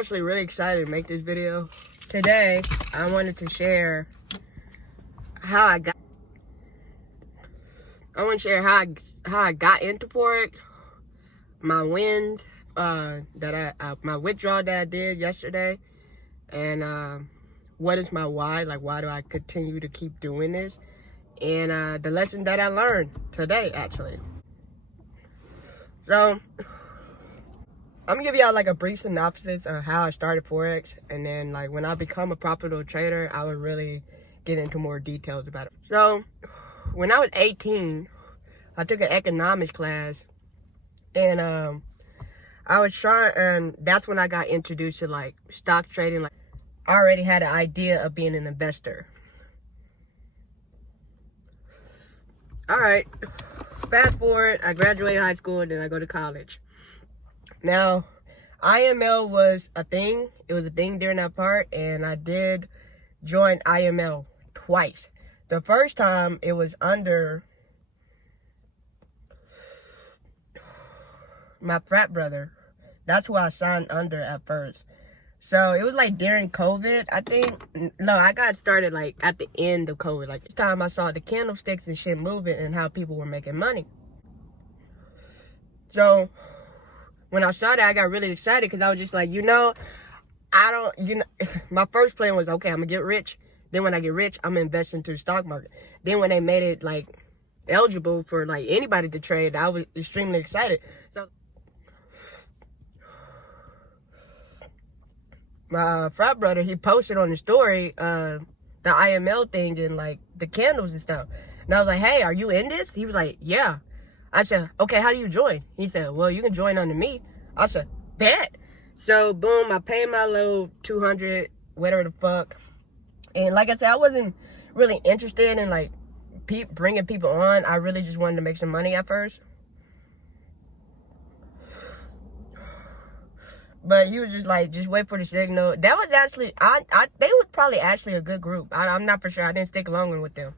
actually really excited to make this video. Today, I wanted to share how I got into Forex, my wins, my withdrawal that I did yesterday, and what is my why? Like, why do I continue to keep doing this? And the lesson that I learned today, actually. So, I'm gonna give y'all like a brief synopsis of how I started Forex, and then like when I become a profitable trader, I would really get into more details about it. So, when I was 18, I took an economics class, and I was trying, and that's when I got introduced to like stock trading. Like, I already had an idea of being an investor. All right, fast forward, I graduated high school, and then I go to college. Now, IML was a thing. It was a thing during that part, and I did join IML twice. The first time, it was under my frat brother. That's who I signed under at first. So, it was like during COVID, I think. No, I got started like at the end of COVID. Like, this time I saw the candlesticks and shit moving and how people were making money. So, when I saw that, I got really excited because I was just like, my first plan was, okay, I'm going to get rich. Then when I get rich, I'm going to invest into the stock market. Then when they made it, like, eligible for, like, anybody to trade, I was extremely excited. So, my frat brother, he posted on the story, the IML thing and, like, the candles and stuff. And I was like, hey, are you in this? He was like, yeah. I said, okay, how do you join? He said, well, you can join under me. I said, bet. So, boom, I paid my little $200, whatever the fuck. And like I said, I wasn't really interested in, like, bringing people on. I really just wanted to make some money at first. But he was just like, just wait for the signal. That was actually, they were probably actually a good group. I'm not for sure. I didn't stick along with them.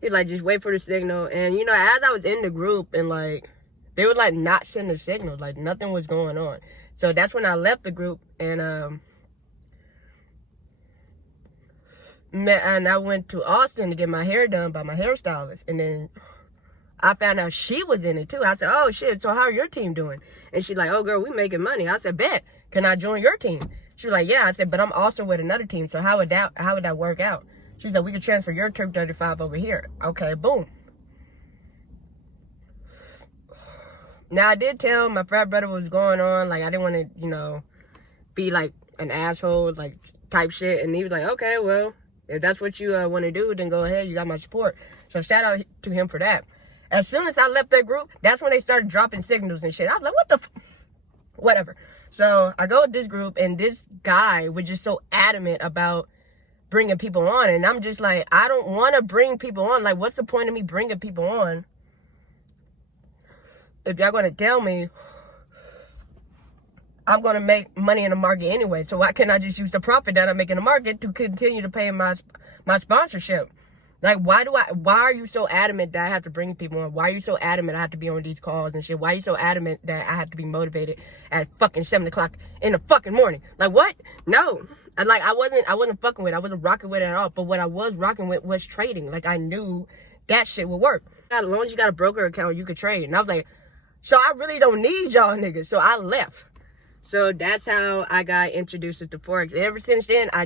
He like, just wait for the signal. And, you know, as I was in the group and, like, they would, like, not send the signal. Like, nothing was going on. So that's when I left the group. And I went to Austin to get my hair done by my hairstylist. And then I found out she was in it, too. I said, oh, shit, so how are your team doing? And she's like, oh, girl, we making money. I said, bet. Can I join your team? She was like, yeah. I said, but I'm also with another team. So how would that work out? She's like, we can transfer your Turk 35 over here. Okay, boom. Now, I did tell my frat brother what was going on. Like, I didn't want to, you know, be like an asshole, like, type shit. And he was like, okay, well, if that's what you want to do, then go ahead. You got my support. So, shout out to him for that. As soon as I left that group, that's when they started dropping signals and shit. I was like, what the whatever. So, I go with this group, and this guy was just so adamant about bringing people on, and I'm just like, I don't want to bring people on. Like, what's the point of me bringing people on if y'all gonna tell me I'm gonna make money in the market anyway? So why can't I just use the profit that I make in the market to continue to pay my sponsorship? Like, why are you so adamant that I have to bring people on? Why are you so adamant I have to be on these calls and shit? Why are you so adamant that I have to be motivated at fucking 7 o'clock in the fucking morning? Like, what? No. Like, I wasn't fucking with it. I wasn't rocking with it at all. But what I was rocking with was trading. Like, I knew that shit would work. As long as you got a broker account, you could trade. And I was like, so I really don't need y'all niggas. So I left. So that's how I got introduced to Forex. And ever since then, I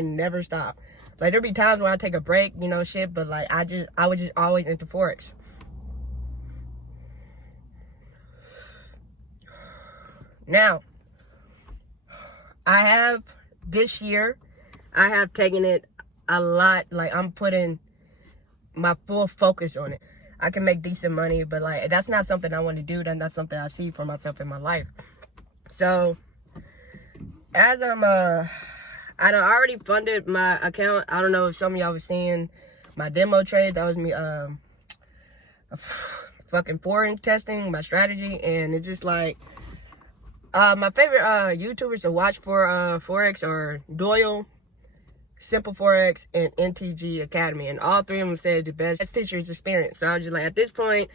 never stopped. Like, there'll be times when I take a break, you know, shit. But, like, I was just always into Forex. Now, this year, I have taken it a lot. Like, I'm putting my full focus on it. I can make decent money, but, like, that's not something I want to do. That's not something I see for myself in my life. So, as I done already funded my account. I don't know if some of y'all was seeing my demo trade. That was me fucking foreign testing my strategy. And it's just like, my favorite YouTubers to watch for Forex are Doyle, Simple Forex, and NTG Academy. And all three of them said the best teacher's experience. So I was just like, at this point,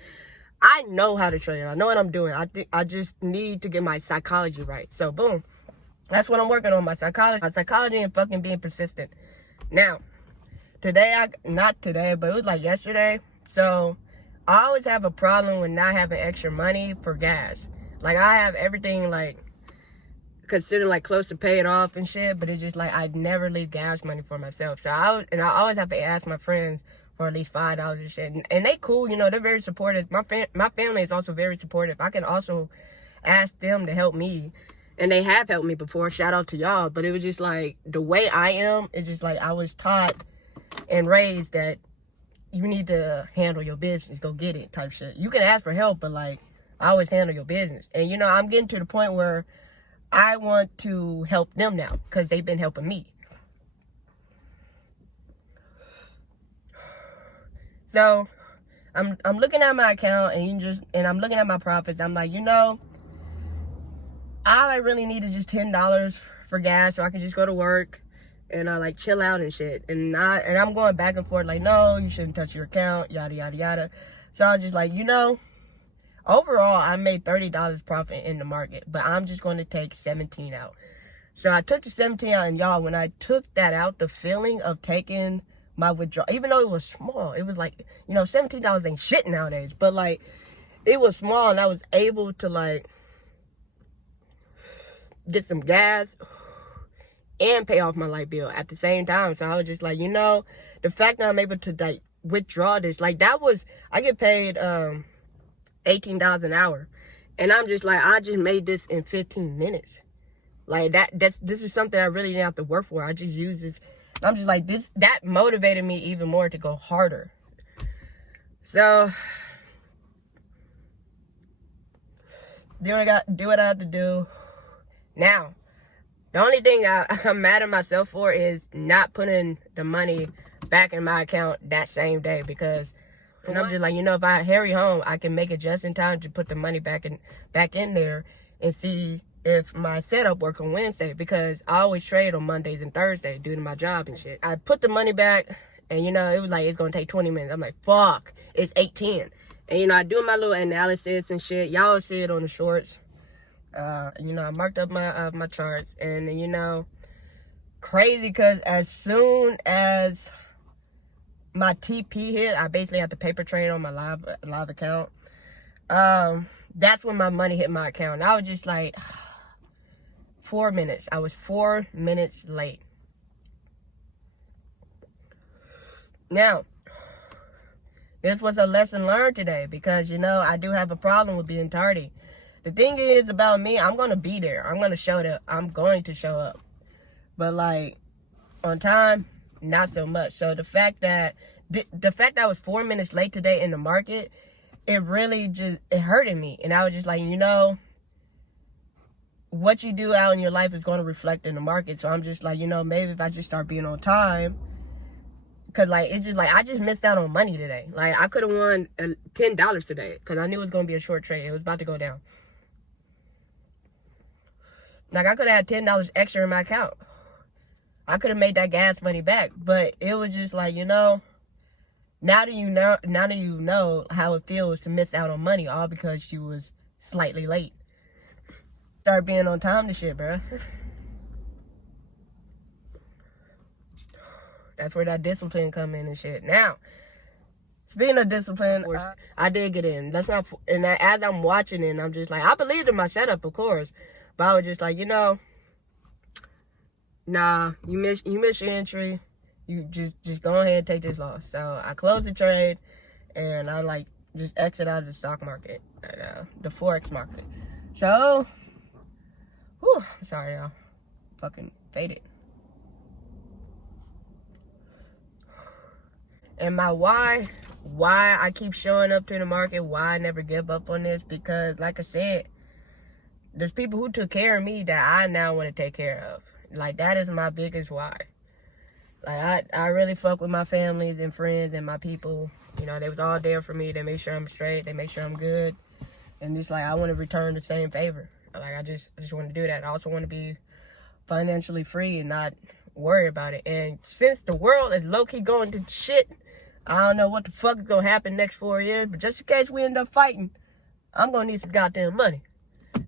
I know how to trade. I know what I'm doing. I just need to get my psychology right. So boom. That's what I'm working on, my psychology and fucking being persistent. Now, not today, but it was like yesterday. So, I always have a problem with not having extra money for gas. Like, I have everything, like, considered, like, close to pay it off and shit. But it's just, like, I'd never leave gas money for myself. So, I always have to ask my friends for at least $5 and shit. And they cool, you know, they're very supportive. My family is also very supportive. I can also ask them to help me. And they have helped me before. Shout out to y'all. But it was just, like, the way I am, it's just, like, I was taught and raised that you need to handle your business, go get it type shit. You can ask for help, but like, I always handle your business. And you know, I'm getting to the point where I want to help them now because they've been helping me. So I'm looking at my account and I'm looking at my profits. I'm like, you know, all I really need is just $10 for gas so I can just go to work and I like chill out and shit. And I'm going back and forth like, no, you shouldn't touch your account, yada, yada, yada. So I was just like, you know, overall, I made $30 profit in the market, but I'm just going to take 17 out. So I took the 17 out, and y'all, when I took that out, the feeling of taking my withdrawal, even though it was small, it was like, you know, $17 ain't shit nowadays, but like, it was small, and I was able to like get some gas and pay off my light bill at the same time. So I was just like, you know, the fact that I'm able to like withdraw this, like that was, I get paid $18 an hour, and I'm just like, I just made this in 15 minutes. Like this is something I really didn't have to work for. I just use this. I'm just like, that motivated me even more to go harder. So do what I have to do. Now, the only thing I'm mad at myself for is not putting the money back in my account that same day, because and I'm just like, you know, if I hurry home, I can make it just in time to put the money back in there and see if my setup work on Wednesday, because I always trade on Mondays and Thursdays due to my job and shit. I put the money back, and you know, it was like, it's gonna take 20 minutes. I'm like, fuck, it's 8:10. And you know, I do my little analysis and shit. Y'all see it on the shorts. You know, I marked up my my charts, and you know, crazy, because as soon as my TP hit, I basically had to paper trade on my live account. That's when my money hit my account. And I was just like, 4 minutes. I was 4 minutes late. Now, this was a lesson learned today, because you know, I do have a problem with being tardy. The thing is about me, I'm going to be there. I'm going to show up. But like, on time, not so much. So the fact that I was 4 minutes late today in the market, it really it hurted me. And I was just like, you know, what you do out in your life is going to reflect in the market. So I'm just like, you know, maybe if I just start being on time, because like, it's just like, I just missed out on money today. Like, I could have won $10 today, because I knew it was going to be a short trade. It was about to go down. Like, I could have had $10 extra in my account. I could have made that gas money back. But it was just like, you know, now that you know how it feels to miss out on money, all because you was slightly late. Start being on time to shit, bro. That's where that discipline come in and shit. Now, speaking of discipline, I did get in. And as I'm watching it, I'm just like, I believed in my setup, of course. But I was just like, you know, nah, you miss your entry. You just go ahead and take this loss. So I closed the trade, and I like just exit out of the stock market, the Forex market. So, whew, sorry, y'all. Fucking faded. And my why I keep showing up to the market, why I never give up on this, because like I said, there's people who took care of me that I now want to take care of. Like, that is my biggest why. Like, I really fuck with my families and friends and my people. You know, they was all there for me. They make sure I'm straight. They make sure I'm good. And just like, I want to return the same favor. Like, I just want to do that. I also want to be financially free and not worry about it. And since the world is low-key going to shit, I don't know what the fuck is going to happen next 4 years. But just in case we end up fighting, I'm going to need some goddamn money.